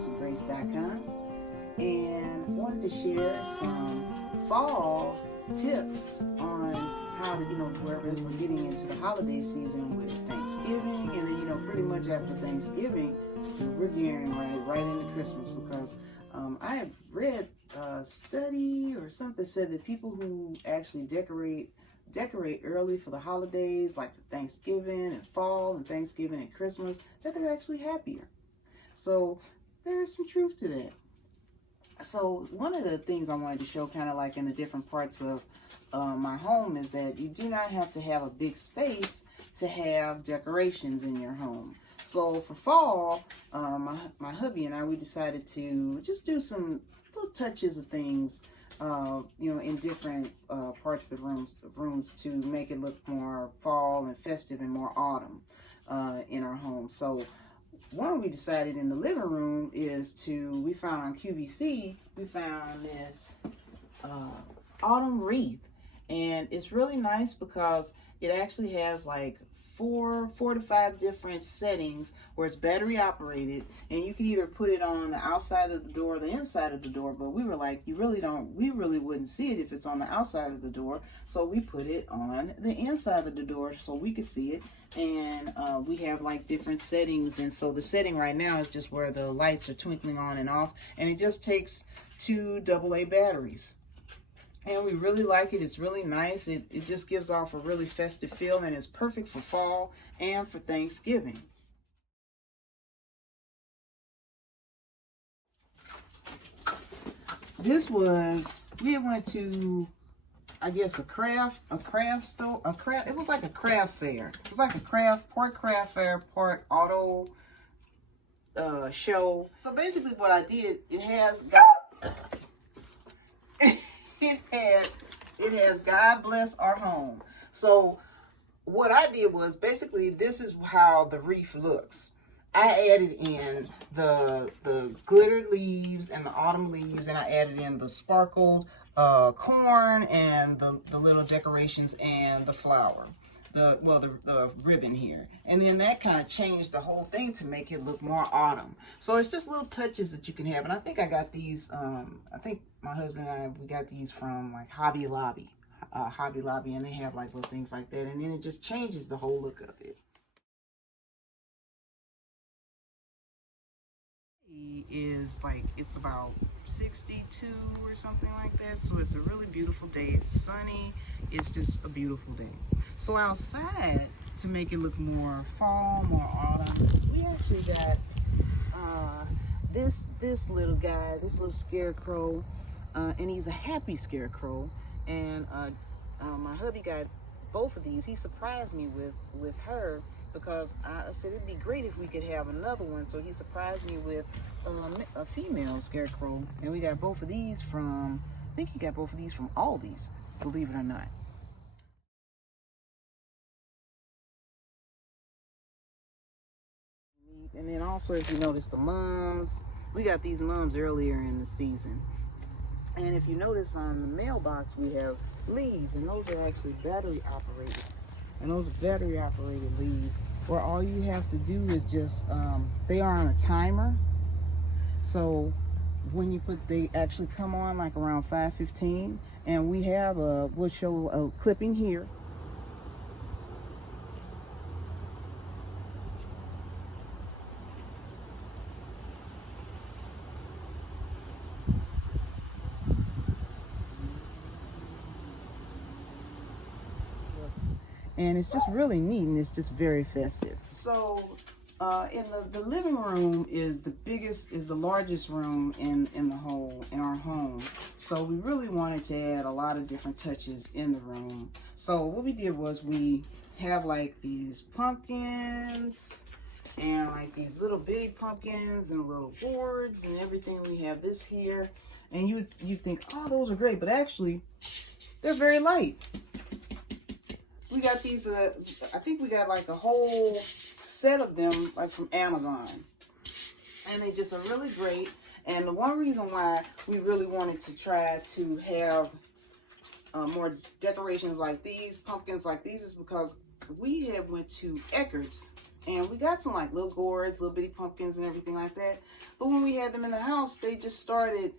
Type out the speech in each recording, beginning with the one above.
JTwisdom and wanted to share some fall tips on how to, whereas we're getting into the holiday season with Thanksgiving, and then, pretty much after Thanksgiving, we're gearing right into Christmas, because I have read a study or something that said that people who actually decorate early for the holidays, like Thanksgiving and fall and Thanksgiving and Christmas, that they're actually happier. So there's some truth to that. So one of the things I wanted to show, kind of like in the different parts of my home, is that you do not have to have a big space to have decorations in your home. So for fall, my hubby and I, we decided to just do some little touches of things, in different parts of the rooms to make it look more fall and festive and more autumn in our home. So one we decided in the living room is we found on QVC, we found this autumn wreath. And it's really nice because it actually has like four to five different settings where it's battery operated, and you can either put it on the outside of the door or the inside of the door. But we were like, we really wouldn't see it if it's on the outside of the door, so we put it on the inside of the door so we could see it. And we have like different settings, and so the setting right now is just where the lights are twinkling on and off, and it just takes 2 AA batteries. And we really like it. It's really nice. It just gives off a really festive feel, and it's perfect for fall and for Thanksgiving. We went to, I guess, a craft store, it was like a craft fair. It was like a part craft fair, part auto show. So basically what I did, it has God Bless Our Home. So what I did was, basically, this is how the wreath looks. I added in the glittered leaves and the autumn leaves, and I added in the sparkled corn and the little decorations and the flower, the ribbon here. And then that kind of changed the whole thing to make it look more autumn. So it's just little touches that you can have. And I think I got these, I think my husband and I, we got these from like Hobby Lobby, and they have like little things like that. And then it just changes the whole look of it. Is like, it's about 62 or something like that, so it's a really beautiful day. It's sunny. It's just a beautiful day. So outside, to make it look more fall, more autumn, we actually got this little guy, this little scarecrow, and he's a happy scarecrow. And my hubby got both of these. He surprised me with her, because I said it'd be great if we could have another one. So he surprised me with a female scarecrow, and we got both of these from, I think he got both of these from Aldi's, believe it or not. And then also, if you notice, the mums, we got these mums earlier in the season. And if you notice, on the mailbox we have leaves, and those are actually battery operated. And those battery operated leaves, where all you have to do is just, they are on a timer. So when you they actually come on like around 5:15, and we have we'll show a clipping here. And it's just really neat, and it's just very festive. So in the living room is the largest room in our home. So we really wanted to add a lot of different touches in the room. So what we did was, we have like these pumpkins, and like these little bitty pumpkins and little boards and everything. We have this here, and you think, oh, those are great, but actually they're very light. We got these, I think we got like a whole set of them, like from Amazon. And they just are really great. And the one reason why we really wanted to try to have more decorations like these, pumpkins like these, is because we had went to Eckerd's And we got some like little gourds, little bitty pumpkins and everything like that. But when we had them in the house, they just started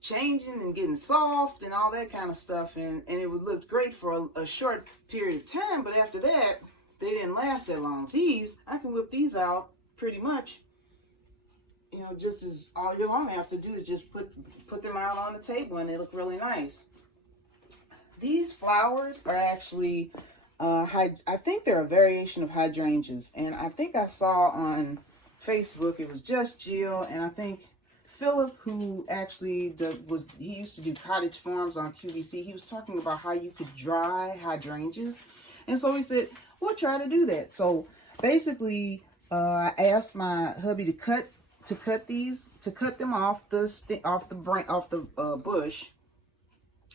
changing and getting soft and all that kind of stuff. And it would look great for a short period of time. But after that, they didn't last that long. These, I can whip these out pretty much, you know, just as all you're going to have to do is just put them out on the table and they look really nice. These flowers are actually, I think they're a variation of hydrangeas. And I think I saw on Facebook, it was just Jill and I think Philip, who actually he used to do cottage farms on QVC. He was talking about how you could dry hydrangeas. And so he said, we'll try to do that. So basically, I asked my hubby to cut them off the bush.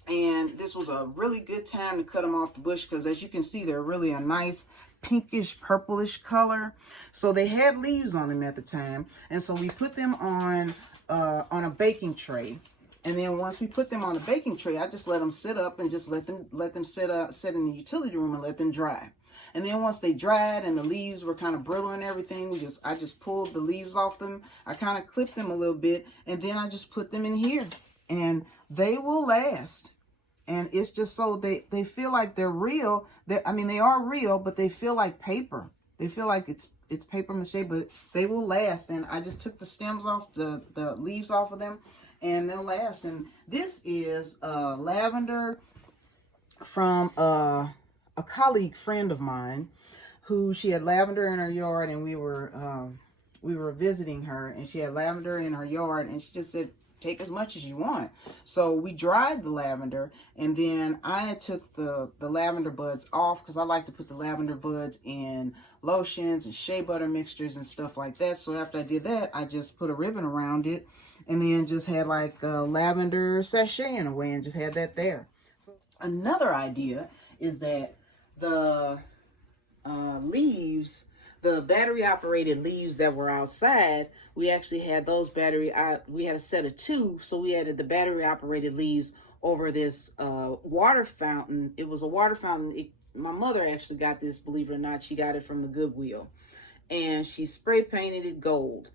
And this was a really good time to cut them off the bush because, as you can see, they're really a nice pinkish purplish color. So they had leaves on them at the time, and so we put them on a baking tray. And then once we put them on the baking tray, I just let them sit up and just let them sit in the utility room and let them dry. And then once they dried and the leaves were kind of brittle and everything, I just pulled the leaves off them. I kind of clipped them a little bit, and then I just put them in here, and they will last. And it's just so they feel like they're real. They are real, but they feel like paper. They feel like it's paper mache, but they will last. And I just took the stems off, the leaves off of them, and they'll last. And this is lavender from a colleague friend of mine, who she had lavender in her yard, and we were visiting her, and she had lavender in her yard, and she just said, take as much as you want. So we dried the lavender, and then I took the lavender buds off because I like to put the lavender buds in lotions and shea butter mixtures and stuff like that. So after I did that, I just put a ribbon around it and then just had like a lavender sachet in a way and just had that there. So another idea is that the leaves, the battery operated leaves that were outside, we actually had those we had a set of 2, so we added the battery operated leaves over this water fountain. It was a water fountain. My mother actually got this, believe it or not. She got it from the Goodwill, and she spray painted it gold,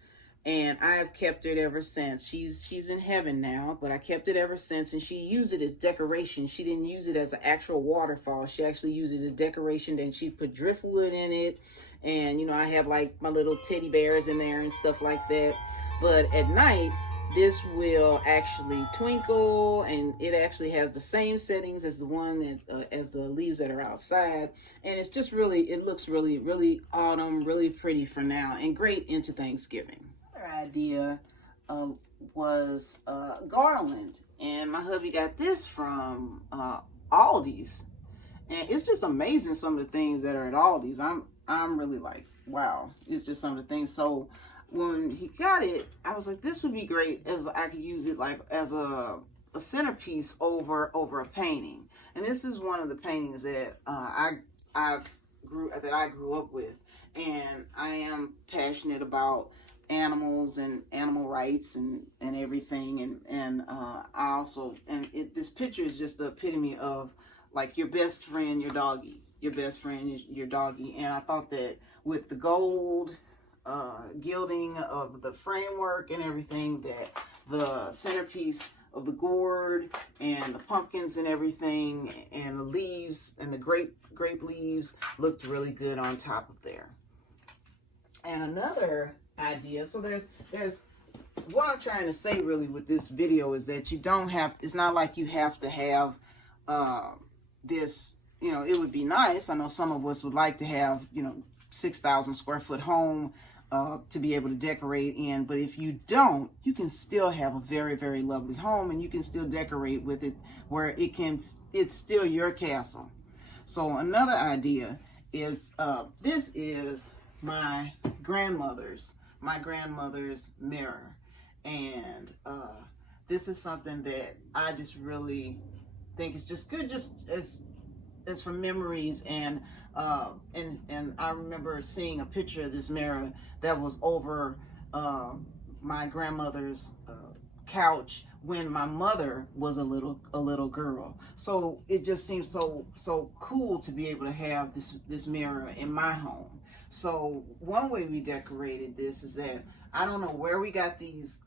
and I have kept it ever since. She's in heaven now, but I kept it ever since, and she used it as decoration. She didn't use it as an actual waterfall. She actually used it as decoration, and she put driftwood in it. And, you know, I have like my little teddy bears in there and stuff like that. But at night, this will actually twinkle, and it actually has the same settings as the one that, as the leaves that are outside. And it's just really, it looks really, really autumn, really pretty for now, and great into Thanksgiving. Another idea was garland. And my hubby got this from Aldi's. And it's just amazing some of the things that are at Aldi's. I'm really like, wow, it's just some of the things. So when he got it, I was like, this would be great as I could use it like as a centerpiece over a painting. And this is one of the paintings that I grew up with. And I am passionate about animals and animal rights and everything. And I also, this picture is just the epitome of like your best friend, your doggy. Your best friend is your doggy. And I thought that with the gold gilding of the framework and everything, that the centerpiece of the gourd and the pumpkins and everything and the leaves and the grape leaves looked really good on top of there. And another idea, so there's what I'm trying to say really with this video is that you don't have, it's not like you have to have this. You know, it would be nice. I know some of us would like to have, you know, 6,000 square foot home to be able to decorate in. But if you don't, you can still have a very, very lovely home, and you can still decorate with it where it's still your castle. So another idea is, this is my grandmother's mirror. And this is something that I just really think is just good, just as for memories. And I remember seeing a picture of this mirror that was over my grandmother's couch when my mother was a little girl. So it just seems so cool to be able to have this mirror in my home. So one way we decorated this is that I don't know where we got these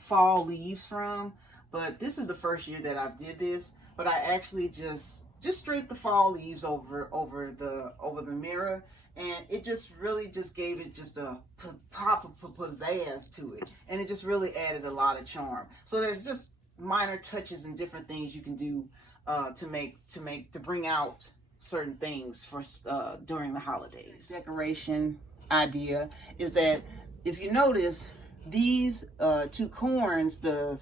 fall leaves from, but this is the first year that I did this. But I actually just draped the fall leaves over the mirror, and it just really just gave it just a pop of pizzazz to it, and it just really added a lot of charm. So there's just minor touches and different things you can do to bring out certain things for during the holidays. Decoration idea is that if you notice, these two corns, the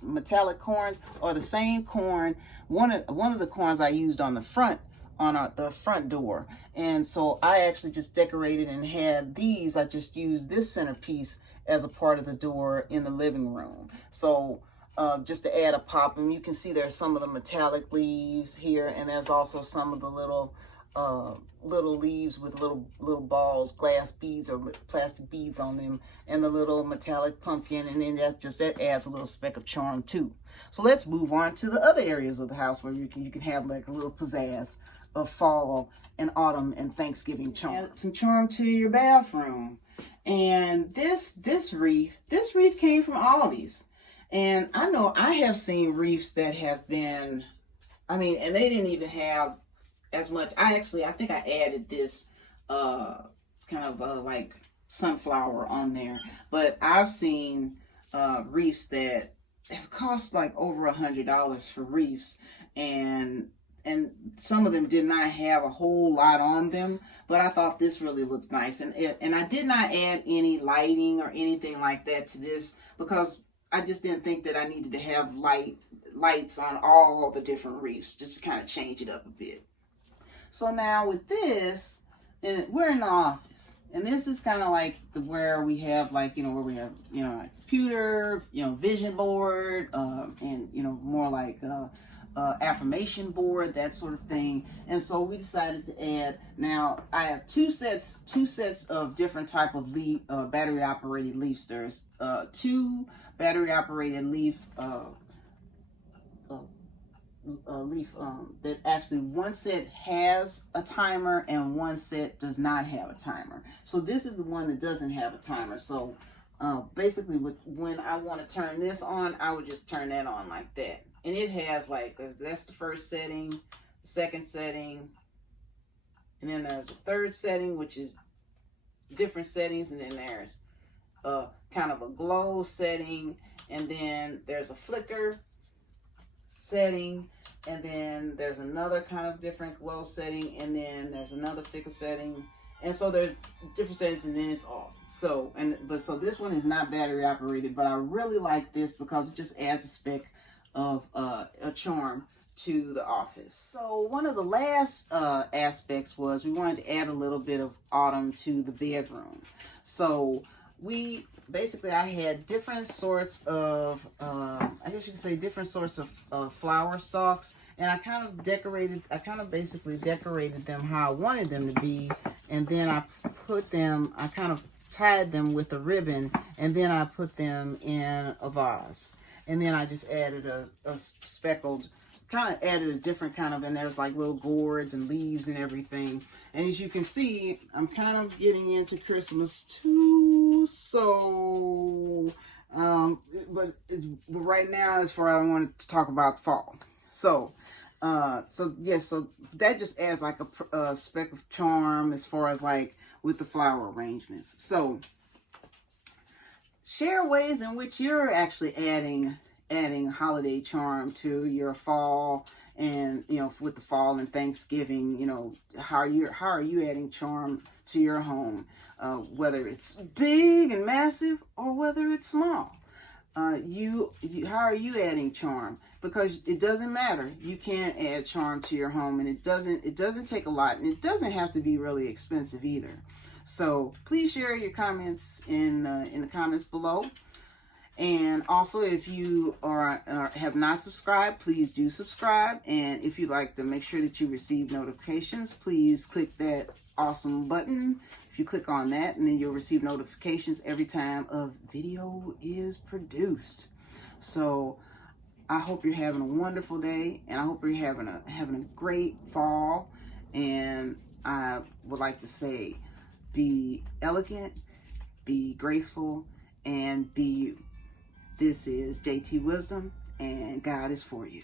metallic corns, are the same corn. One of the corns I used on the front the front door, and so I actually just decorated and had these. I just used this centerpiece as a part of the door in the living room. So just to add a pop, and you can see there's some of the metallic leaves here, and there's also some of the little leaves with little balls, glass beads or plastic beads on them, and the little metallic pumpkin, and then that adds a little speck of charm too. So let's move on to the other areas of the house where you can have like a little pizzazz of fall and autumn and Thanksgiving charm. Add some charm to your bathroom. And this wreath came from Aldi's. And I know I have seen wreaths that have been, and they didn't even have as much. I think I added this kind of like sunflower on there, but I've seen wreaths that have cost like over $100 for wreaths, and some of them did not have a whole lot on them, but I thought this really looked nice. And I did not add any lighting or anything like that to this, because I just didn't think that I needed to have lights on all the different wreaths, just to kind of change it up a bit. So now with this, we're in the office, and this is kind of like where we have like, where we have, a computer, vision board, and, more like affirmation board, that sort of thing. And so we decided to add, now I have two sets of different type of battery operated leaf stirrers, two battery operated leaf that actually one set has a timer and one set does not have a timer. So this is the one that doesn't have a timer. So basically when I want to turn this on, I would just turn that on like that. And it has like, that's the first setting, the second setting, and then there's a third setting, which is different settings, and then there's kind of a glow setting, and then there's a flicker setting, and then there's another kind of different glow setting, and then there's another flicker setting, and so there's different settings, and then it's off. So this one is not battery operated, but I really like this because it just adds a speck of a charm to the office. So one of the last aspects was we wanted to add a little bit of autumn to the bedroom. So I had different sorts of, I guess you could say different sorts of flower stalks, and I basically decorated them how I wanted them to be, and then I kind of tied them with a ribbon, and then I put them in a vase. And then I just added a speckled, added a different kind of, and there's like little gourds and leaves and everything. And as you can see, I'm kind of getting into Christmas too. So, but right now is where I wanted to talk about fall. So that just adds like a speck of charm as far as like with the flower arrangements. So share ways in which you're actually adding holiday charm to your fall, and with the fall and Thanksgiving, how are you adding charm to your home, whether it's big and massive or whether it's small. How are you adding charm? Because it doesn't matter. You can add charm to your home, and it doesn't take a lot, and it doesn't have to be really expensive either. So please share your comments in the comments below. And also, if you have not subscribed, please do subscribe. And if you'd like to make sure that you receive notifications, please click that awesome button. If If you click on that, and then you'll receive notifications every time a video is produced. So I hope you're having a wonderful day, and I hope you're having a great fall. And I would like to say, be elegant, be graceful, and be you. This is JT Wisdom, and God is for you.